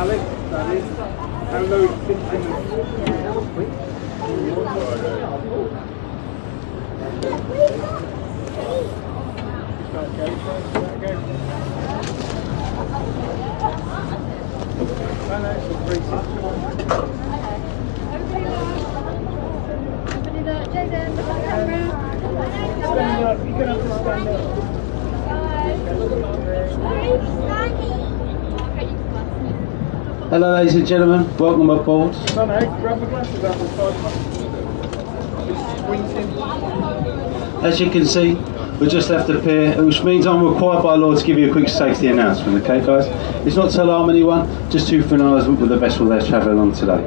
metallic, that is. How low it fits in Hello ladies and gentlemen, welcome aboard. As you can see, we just left the pier, which means I'm required by law to give you a quick safety announcement, okay guys? It's not to alarm anyone, just to familiarise with the vessel they're travelling on today.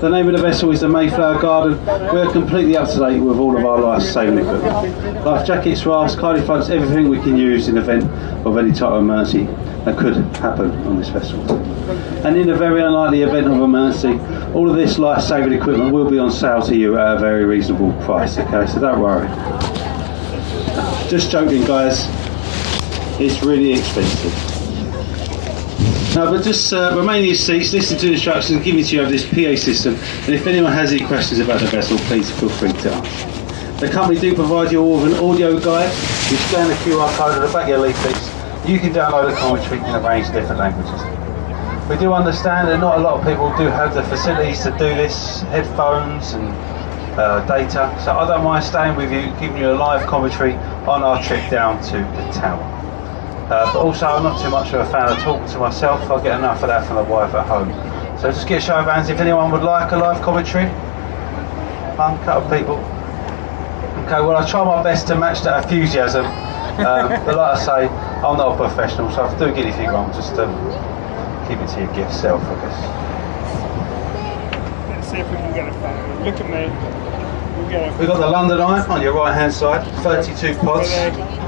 The name of the vessel is the Mayflower Garden. We're completely up to date with all of our life-saving equipment. Life jackets, rafts, cardi floats, everything we can use in the event of any type of emergency that could happen on this vessel. And in a very unlikely event of emergency, all of this life-saving equipment will be on sale to you at a very reasonable price, okay? So don't worry. Just joking guys, it's really expensive. No, but just remain in your seats, listen to the instructions given to you over this PA system, and if anyone has any questions about the vessel, please feel free to ask. The company do provide you all with an audio guide. You scan the QR code at the back of your leaflets. You can download a commentary in a range of different languages. We do understand that not a lot of people do have the facilities to do this, headphones and data, so I don't mind staying with you, giving you a live commentary on our trip down to the tower. But also I'm not too much of a fan of talking to myself. I get enough of that from the wife at home. So just get a show of hands if anyone would like a live commentary. One couple of people. Okay, well I try my best to match that enthusiasm. But like I say, I'm not a professional, so if I do get anything wrong, just keep it to your gift self, I guess. Let's see if we can get a photo. Look at me. We've got the London Eye on your right hand side, 32 pods,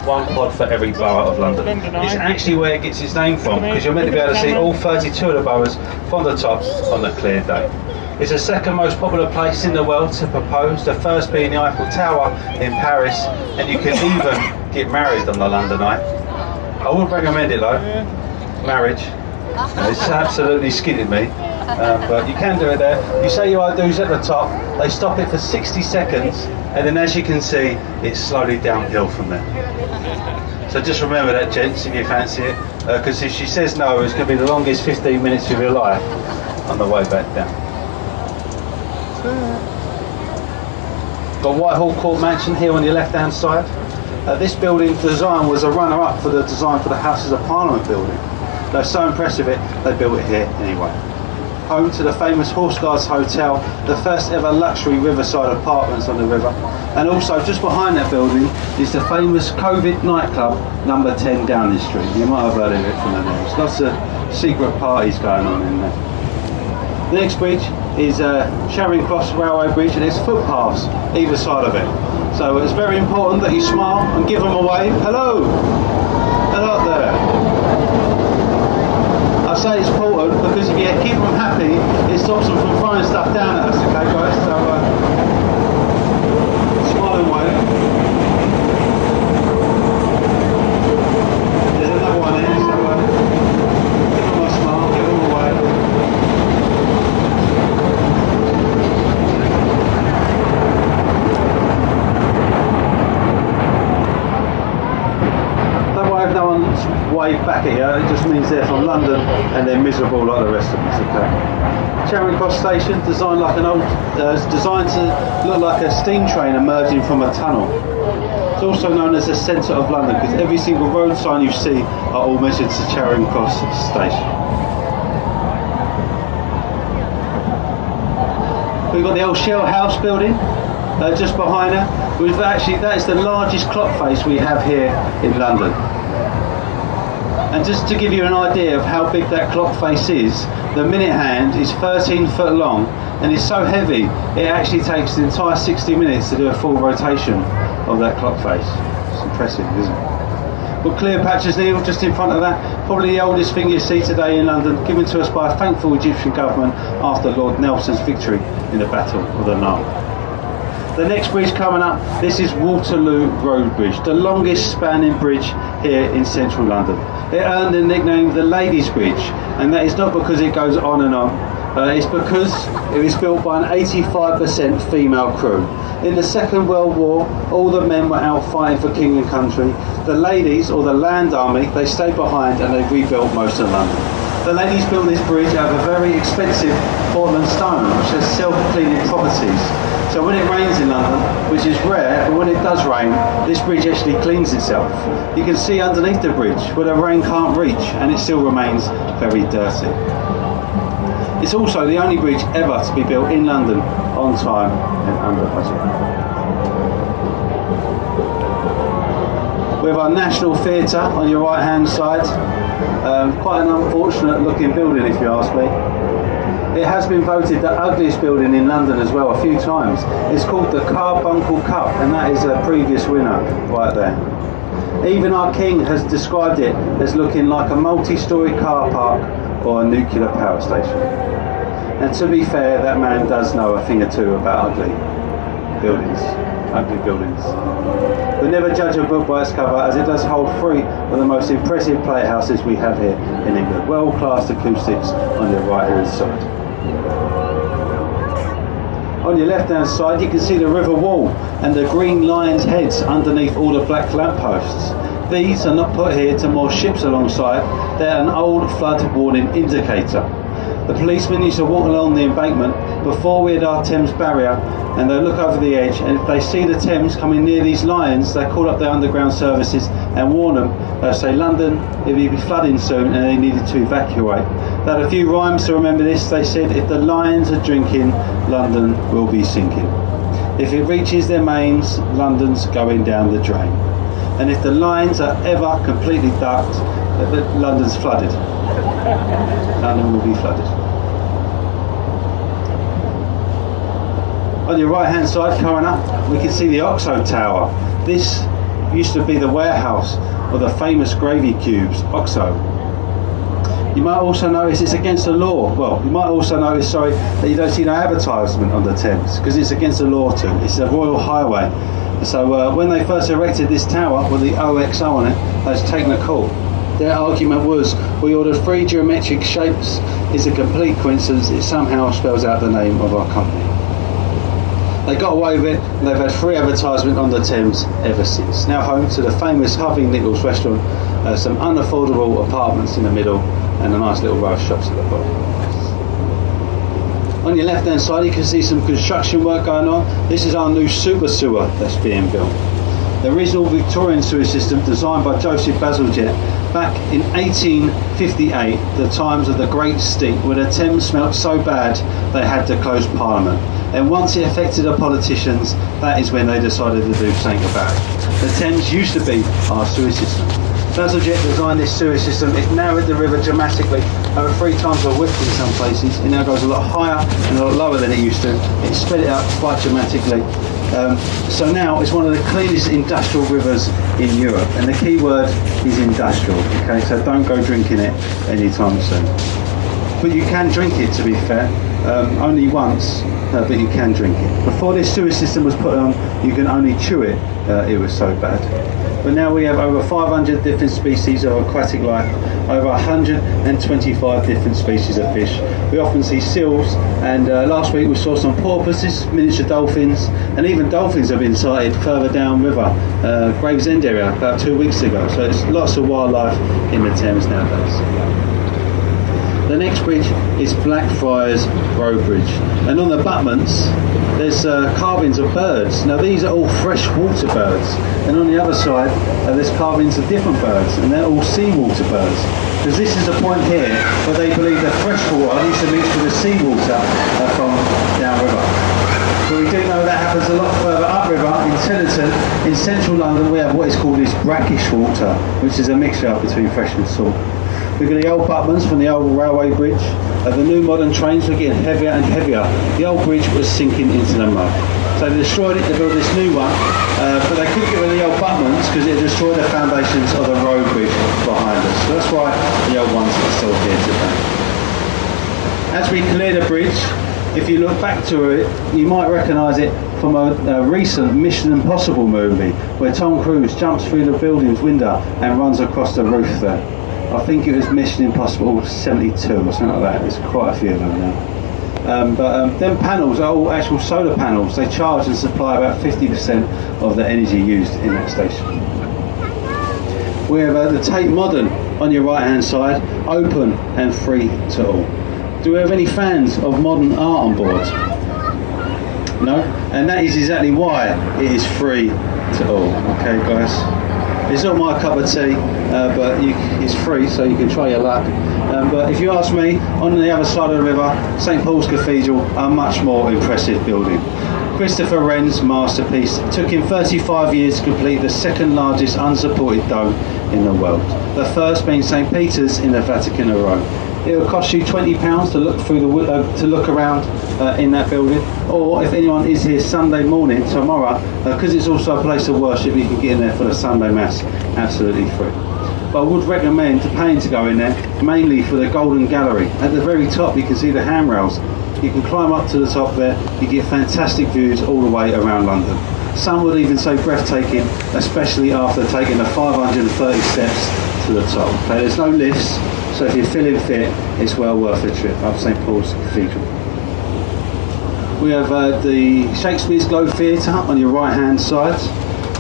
one pod for every borough of London. It's actually where it gets its name from, because you're meant to be able to see all 32 of the boroughs from the top on a clear day. It's the second most popular place in the world to propose, the first being the Eiffel Tower in Paris, and you can even get married on the London Eye. I wouldn't recommend it though, marriage. It's absolutely skidding me. But you can do it there. You say your I-do's at the top, they stop it for 60 seconds, and then as you can see, it's slowly downhill from there. So just remember that, gents, if you fancy it, because if she says no, it's going to be the longest 15 minutes of your life on the way back down. Got Whitehall Court Mansion here on your left-hand side. This building design was a runner-up for the design for the Houses of Parliament building. They're so impressive they built it here anyway. Home to the famous Horse Guards Hotel, the first ever luxury riverside apartments on the river. And also just behind that building is the famous COVID nightclub, number 10 Downing Street. You might have heard of it from the news. Lots of secret parties going on in there. The next bridge is Charing Cross Railway Bridge, and there's footpaths either side of it. So it's very important that you smile and give them a wave. Hello! Hello there! I say it's important because if you keep them happy, it stops them from throwing stuff down at us, okay guys? So, smile and wave. There's another one here, so give them a smile, give them a wave. Don't wave no one's wave back at you, it just means they're from London and they're miserable like the rest of us, okay? Charing Cross Station, designed like an old, designed to look like a steam train emerging from a tunnel. It's also known as the centre of London because every single road sign you see are all measured to Charing Cross Station. We've got the old Shell House building just behind her. That is the largest clock face we have here in London. And just to give you an idea of how big that clock face is, the minute hand is 13 foot long and it's so heavy it actually takes the entire 60 minutes to do a full rotation of that clock face. It's impressive, isn't it? Well, Cleopatra's Needle just in front of that, probably the oldest thing you see today in London, given to us by a thankful Egyptian government after Lord Nelson's victory in the Battle of the Nile. The next bridge coming up, this is Waterloo Road Bridge, the longest spanning bridge here in central London. It earned the nickname the Ladies' Bridge, and that is not because it goes on and on. It's because it was built by an 85% female crew. In the Second World War, all the men were out fighting for king and country. The ladies, or the land army, they stayed behind and they rebuilt most of London. The ladies built this bridge out of a very expensive Portland stone, which has self-cleaning properties. So when it rains in London, which is rare, but when it does rain, this bridge actually cleans itself. You can see underneath the bridge where the rain can't reach, and it still remains very dirty. It's also the only bridge ever to be built in London on time and under budget. With our National Theatre on your right hand side, quite an unfortunate looking building if you ask me. It has been voted the ugliest building in London as well a few times. It's called the Carbuncle Cup, and that is a previous winner right there. Even our King has described it as looking like a multi-storey car park or a nuclear power station. And to be fair, that man does know a thing or two about ugly buildings. But never judge a book by its cover, as it does hold three of the most impressive playhouses we have here in England. World-class acoustics on your right-hand side. On your left-hand side, you can see the river wall and the green lions' heads underneath all the black lampposts. These are not put here to moor ships alongside, they're an old flood warning indicator. The policemen used to walk along the embankment before we had our Thames barrier, and they look over the edge, and if they see the Thames coming near these lions, they call up their underground services and warn them. They'll say, London, it will be flooding soon, and they needed to evacuate. They had a few rhymes to remember this. They said, if the lions are drinking, London will be sinking. If it reaches their mains, London's going down the drain. And if the lines are ever completely ducked, London's flooded. London will be flooded. On your right hand side, coming up, we can see the Oxo Tower. This used to be the warehouse of the famous gravy cubes, Oxo. You might also notice it's against the law. Well, you might also notice, that you don't see no advertisement on the Thames, because it's against the law too. It's a royal highway. So when they first erected this tower with the OXO on it, they've taken a call. Their argument was, we ordered 3 geometric shapes. It's a complete coincidence. It somehow spells out the name of our company. They got away with it, and they've had 3 advertisements on the Thames ever since. Now home to the famous Harvey Nichols restaurant, some unaffordable apartments in the middle, and a nice little row of shops at the bottom. On your left hand side, you can see some construction work going on. This is our new super sewer that's being built. The original Victorian sewer system, designed by Joseph Bazalgette back in 1858, the times of the Great Stink, when the Thames smelt so bad they had to close Parliament. And once it affected the politicians, that is when they decided to do something about it. The Thames used to be our sewer system. Bazalgette designed this sewer system. It narrowed the river dramatically, over 3 times the width in some places. It now goes a lot higher and a lot lower than it used to. It spread it out quite dramatically. So now it's one of the cleanest industrial rivers in Europe, and the key word is industrial. Okay, so don't go drinking it anytime soon. But you can drink it, to be fair, only once, but you can drink it. Before this sewer system was put on, you can only chew it. It was so bad. But now we have over 500 different species of aquatic life, over 125 different species of fish. We often see seals, and last week we saw some porpoises, miniature dolphins, and even dolphins have been sighted further downriver, Gravesend area, about 2 weeks ago. So it's lots of wildlife in the Thames nowadays. The next bridge is Blackfriars Road Bridge, and on the abutments there's carvings of birds. Now these are all freshwater birds, and on the other side there's carvings of different birds, and they're all seawater birds. Because this is the point here where they believe that freshwater used to mix with the seawater from downriver. But we do know that happens a lot further upriver in Tennyson. In central London we have what is called this brackish water, which is a mixture between fresh and salt. We've got the old abutments from the old railway bridge. The new modern trains were getting heavier and heavier. The old bridge was sinking into the mud. So they destroyed it to build this new one, but they couldn't get rid of the old abutments because it destroyed the foundations of the road bridge behind us. So that's why the old ones are still here today. As we clear the bridge, If you look back to it, you might recognise it from a recent Mission Impossible movie where Tom Cruise jumps through the building's window and runs across the roof there. I think it was Mission Impossible 72 or something like that. There's quite a few of them now. But them panels are all actual solar panels. They charge and supply about 50% of the energy used in that station. We have the Tate Modern on your right hand side, open and free to all. Do we have any fans of modern art on board? No? And that is exactly why it is free to all. Okay guys? It's not my cup of tea, but it's free so you can try your luck. But if you ask me, on the other side of the river, St Paul's Cathedral, a much more impressive building. Christopher Wren's masterpiece. It took him 35 years to complete the second largest unsupported dome in the world. The first being St Peter's in the Vatican of Rome. It will cost you £20 to look through to look around in that building, or if anyone is here Sunday morning tomorrow, because it's also a place of worship, you can get in there for the Sunday Mass absolutely free. But I would recommend paying to go in there, mainly for the Golden Gallery. At the very top you can see the handrails. You can climb up to the top there, you get fantastic views all the way around London. Some would even say breathtaking, especially after taking the 530 steps to the top. Okay, there's no lifts, so if you're feeling fit, it's well worth a trip up St Paul's Cathedral. We have the Shakespeare's Globe Theatre on your right hand side,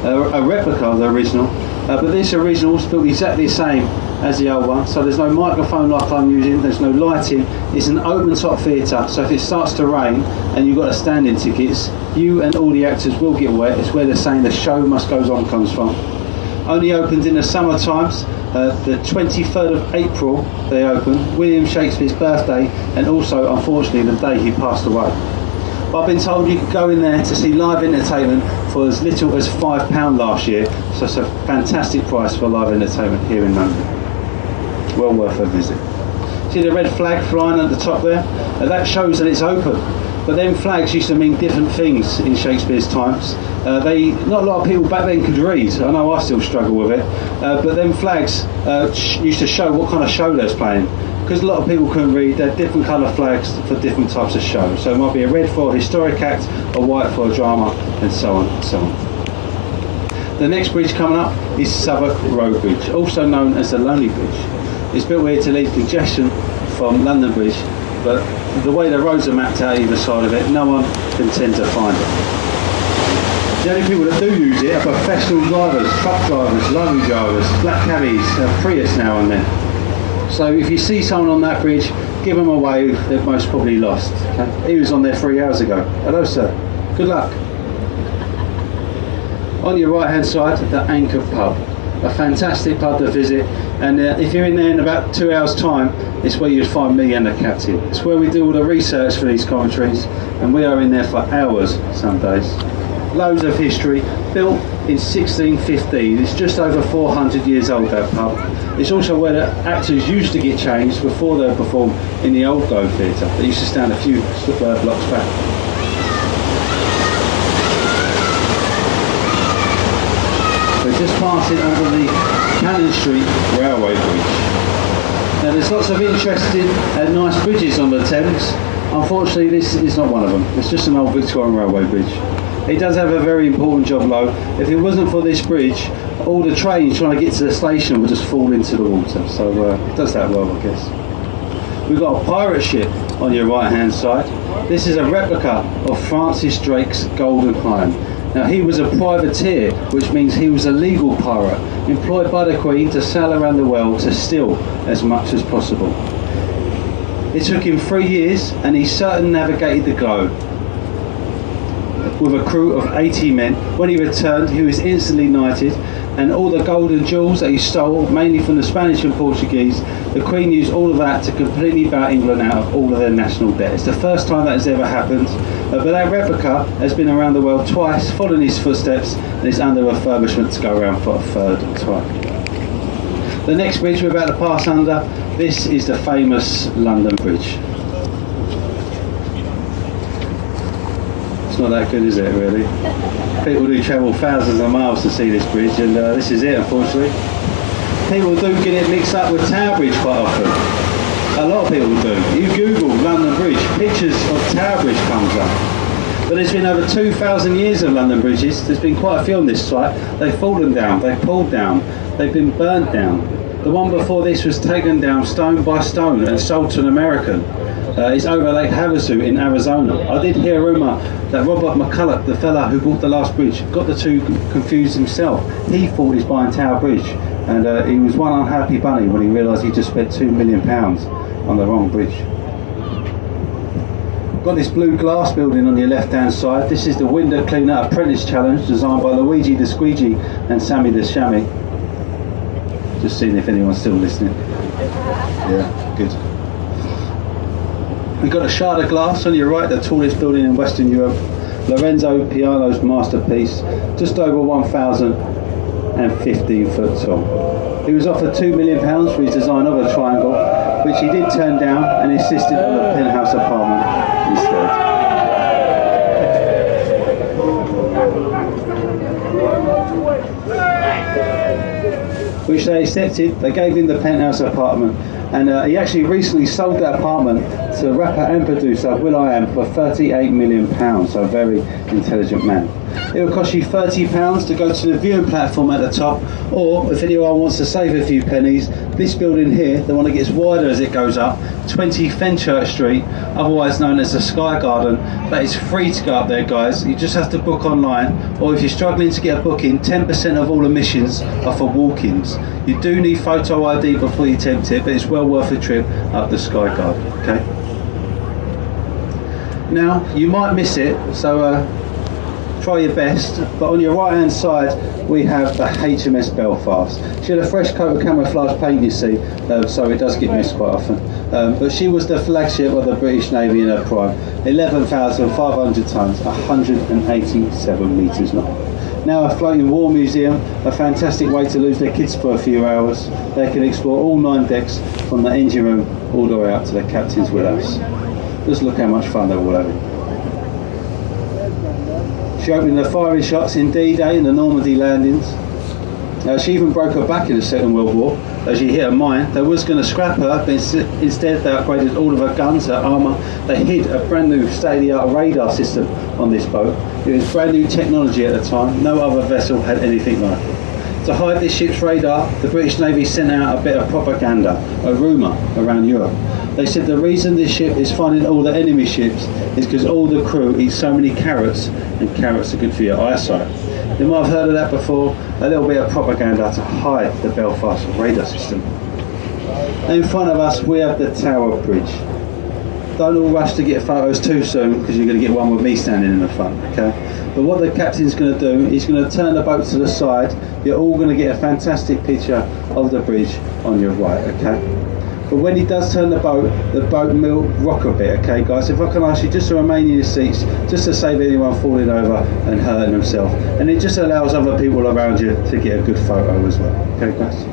a replica of the original, but this original is built exactly the same as the old one, so there's no microphone like I'm using, there's no lighting, it's an open top theatre, so if it starts to rain and you've got a standing tickets, you and all the actors will get wet. It's where they're saying the show must goes on comes from. Only opens in the summer times, the 23rd of April they open, William Shakespeare's birthday, and also unfortunately the day he passed away. But I've been told you could go in there to see live entertainment for as little as £5 last year, so it's a fantastic price for live entertainment here in London. Well worth a visit. See the red flag flying at the top there? That shows that it's open. But them flags used to mean different things in Shakespeare's times. Not a lot of people back then could read. I know I still struggle with it. But them flags used to show what kind of show they was playing. Because a lot of people couldn't read, they're different colour flags for different types of shows. So it might be a red for a historic act, a white for a drama, and so on and so on. The next bridge coming up is Southwark Road Bridge, also known as the Lonely Bridge. It's built here to relieve congestion from London Bridge, but the way the roads are mapped out either side of it, no one can tend to find it. The only people that do use it are professional drivers, truck drivers, lorry drivers, black cabbies, Prius now and then. So if you see someone on that bridge, give them a wave, they're most probably lost. Okay? He was on there 3 hours ago. Hello sir, good luck. On your right hand side, the Anchor Pub. A fantastic pub to visit, and if you're in there in about 2 hours time, it's where you'd find me and the captain. It's where we do all the research for these commentaries, and we are in there for hours some days. Loads of history, built in 1615. It's just over 400 years old, that pub. It's also where the actors used to get changed before they performed in the old Globe Theatre. They used to stand a few blocks back. We're just passing under the Cannon Street Railway Bridge. Now there's lots of interesting and nice bridges on the Thames. Unfortunately this is not one of them. It's just an old Victorian Railway Bridge. It does have a very important job though. If it wasn't for this bridge, all the trains trying to get to the station would just fall into the water. So it does that well, I guess. We've got a pirate ship on your right hand side. This is a replica of Francis Drake's Golden Hind. Now he was a privateer, which means he was a legal pirate, employed by the Queen to sail around the world to steal as much as possible. It took him 3 years and he circumnavigated the globe with a crew of 80 men. When he returned, he was instantly knighted, and all the gold and jewels that he stole, mainly from the Spanish and Portuguese, the Queen used all of that to completely bow England out of all of their national debt. It's the first time that has ever happened, but that replica has been around the world twice, following his footsteps, and is under refurbishment to go around for a third time. The next bridge we're about to pass under, this is the famous London Bridge. It's not that good, is it, really? People do travel thousands of miles to see this bridge, and this is it, unfortunately. People do get it mixed up with Tower Bridge quite often. A lot of people do. You Google London Bridge, pictures of Tower Bridge But there's been over 2,000 years of London bridges. There's been quite a few on this site. They've fallen down, they've pulled down, they've been burnt down. The one before this was taken down stone by stone and sold to an American. It's over Lake Havasu in Arizona. I did hear a rumour that Robert McCulloch, the fella who bought the last bridge, got the two confused himself. He thought he was buying Tower Bridge, and he was one unhappy bunny when he realised he just spent £2 million on the wrong bridge. Got this blue glass building on your left hand side. This is the Window Cleaner Apprentice Challenge, designed by Luigi the Squeegee and Sammy the Shammy. Just seeing if anyone's still listening. Yeah, good. We've got a shard of glass on your right, the tallest building in Western Europe. Lorenzo Piano's masterpiece, just over 1,015 foot tall. He was offered £2 million for his design of a triangle, which he did turn down and insisted on a penthouse apartment instead. Which they accepted. They gave him the penthouse apartment, and he actually recently sold that apartment to rapper and producer will.i.am for £38 million, so a very intelligent man. It will cost you £30 to go to the viewing platform at the top, or if anyone wants to save a few pennies, this building here, the one that gets wider as it goes up, 20 Fenchurch Street, otherwise known as the Sky Garden, that is free to go up there, guys. You just have to book online, or if you're struggling to get a booking, 10% of all admissions are for walk-ins. You do need photo ID before you attempt it, but it's well worth a trip up the Sky Garden, okay? Now, you might miss it, so try your best, but on your right hand side we have the HMS Belfast. She had a fresh coat of camouflage paint, you see, so it does get missed quite often. But she was the flagship of the British Navy in her prime. 11,500 tonnes, 187 metres long. Now a floating war museum, a fantastic way to lose their kids for a few hours. They can explore all 9 decks from the engine room all the way up to the captain's wheelhouse. Just look how much fun they're all having. She opened the firing shots in D-Day and the Normandy landings. She even broke her back in the Second World War as she hit a mine. They was going to scrap her, but instead they upgraded all of her guns, her armour. They hid a brand new state-of-the-art radar system on this boat. It was brand new technology at the time. No other vessel had anything like it. To hide this ship's radar, the British Navy sent out a bit of propaganda, a rumour around Europe. They said the reason this ship is finding all the enemy ships is because all the crew eat so many carrots, and carrots are good for your eyesight. You might have heard of that before, a little bit of propaganda to hide the Belfast radar system. In front of us we have the Tower Bridge. Don't all rush to get photos too soon, because you're going to get one with me standing in the front, okay? But what the captain's going to do, he's going to turn the boat to the side. You're all going to get a fantastic picture of the bridge on your right, okay? But when he does turn the boat will rock a bit, okay guys? If I can ask you just to remain in your seats, just to save anyone falling over and hurting themselves. And it just allows other people around you to get a good photo as well, okay guys?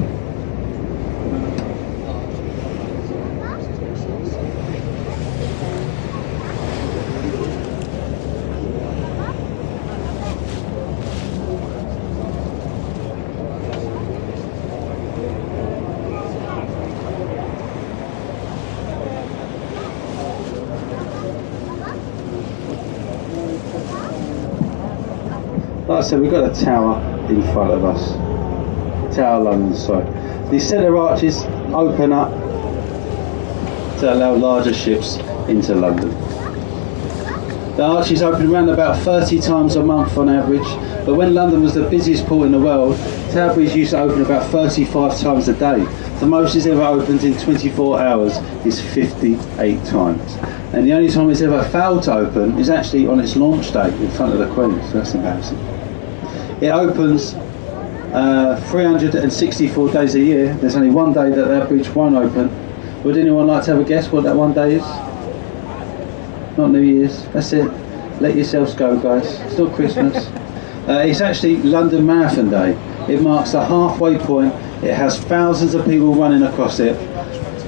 Like I said, we've got a tower in front of us. Tower London, sorry. These centre arches open up to allow larger ships into London. The arches open around about 30 times a month on average, but when London was the busiest port in the world, Tower Bridge used to open about 35 times a day. The most it's ever opened in 24 hours is 58 times. And the only time it's ever failed to open is actually on its launch day in front of the Queen, so that's embarrassing. It opens 364 days a year. There's only one day that bridge won't open. Would anyone like to have a guess what that one day is? Not New Year's. That's it. Let yourselves go, guys. It's not Christmas. It's actually London Marathon Day. It marks the halfway point. It has thousands of people running across it.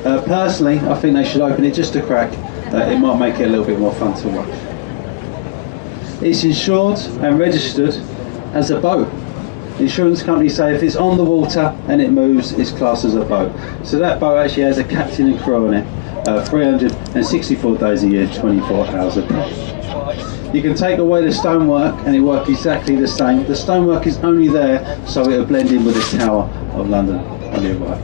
Personally, I think they should open it just to crack. It might make it a little bit more fun to watch. It's insured and registered as a boat. Insurance companies say if it's on the water and it moves, it's classed as a boat. So that boat actually has a captain and crew on it, 364 days a year, 24 hours a day. You can take away the stonework and it works exactly the same. The stonework is only there so it'll blend in with the Tower of London on your right.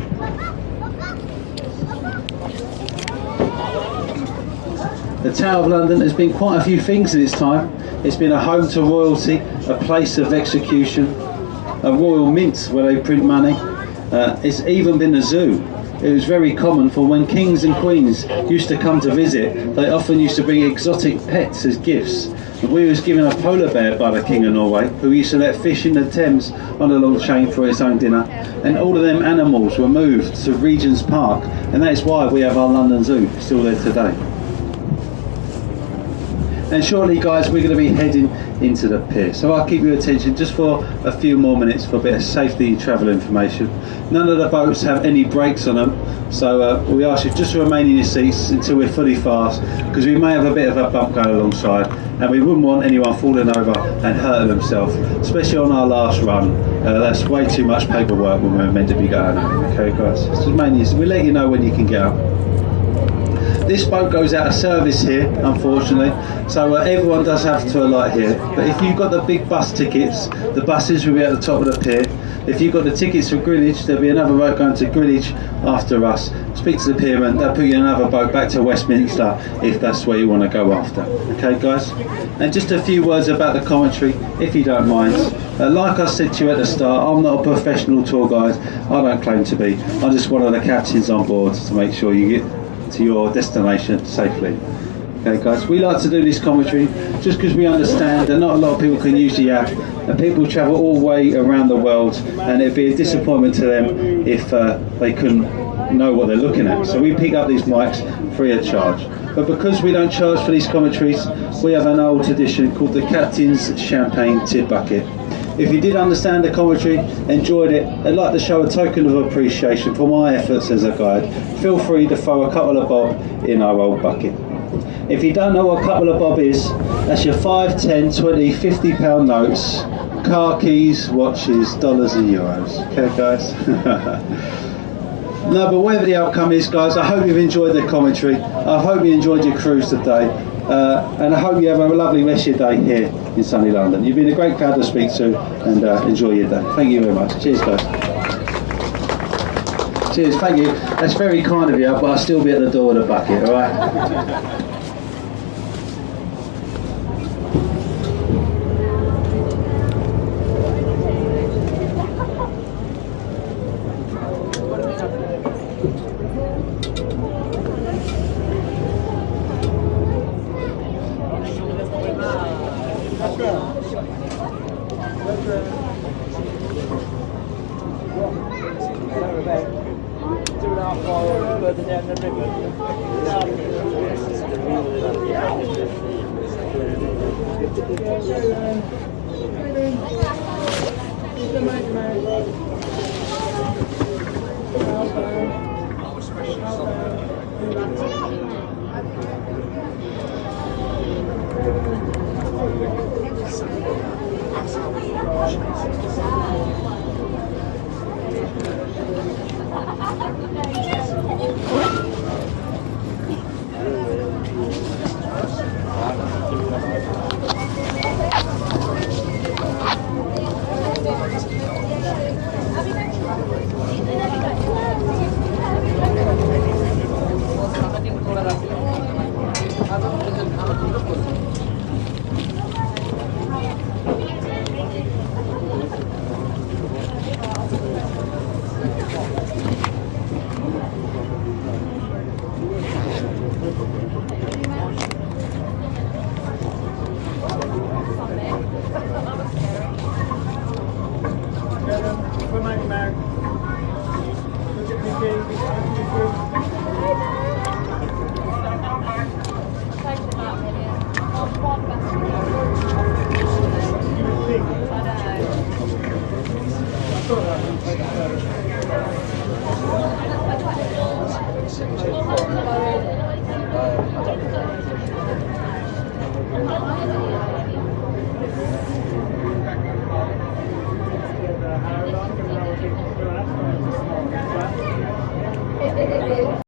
The Tower of London has been quite a few things in its time. It's been a home to royalty, a place of execution, a royal mint where they print money. It's even been a zoo. It was very common for when kings and queens used to come to visit, they often used to bring exotic pets as gifts. And we was given a polar bear by the King of Norway, who used to let fish in the Thames on a long chain for his own dinner. And all of them animals were moved to Regent's Park, and that's why we have our London Zoo still there today. And shortly, guys, we're going to be heading into the pier. So I'll keep your attention just for a few more minutes for a bit of safety travel information. None of the boats have any brakes on them, so we ask you just to remain in your seats until we're fully fast, because we may have a bit of a bump going alongside, and we wouldn't want anyone falling over and hurting themselves, especially on our last run. That's way too much paperwork when we're meant to be going home. Okay, guys? So we'll let you know when you can get up. This boat goes out of service here, unfortunately, so everyone does have to alight here. But if you've got the big bus tickets, the buses will be at the top of the pier. If you've got the tickets for Greenwich, there'll be another boat going to Greenwich after us. Speak to the pierman, they'll put you in another boat back to Westminster if that's where you want to go after. Okay, guys? And just a few words about the commentary, if you don't mind. Like I said to you at the start, I'm not a professional tour guide. I don't claim to be. I'm just one of the captains on board to make sure you get to your destination safely. Okay, guys, we like to do this commentary just because we understand that not a lot of people can use the app, and people travel all the way around the world, and it'd be a disappointment to them if they couldn't know what they're looking at. So we pick up these mics free of charge. But because we don't charge for these commentaries, we have an old tradition called the Captain's Champagne Tip Bucket. If you did understand the commentary, enjoyed it, and like to show a token of appreciation for my efforts as a guide, feel free to throw a couple of bob in our old bucket. If you don't know what a couple of bob is, that's your 5, 10, 20, 50 pound notes, car keys, watches, dollars and euros. Okay, guys? No, but whatever the outcome is, guys, I hope you've enjoyed the commentary. I hope you enjoyed your cruise today. And I hope you have a lovely rest of your day here in sunny London. You've been a great crowd to speak to, and enjoy your day. Thank you very much. Cheers, guys. Cheers, thank you. That's very kind of you, but I'll still be at the door of the bucket, all right?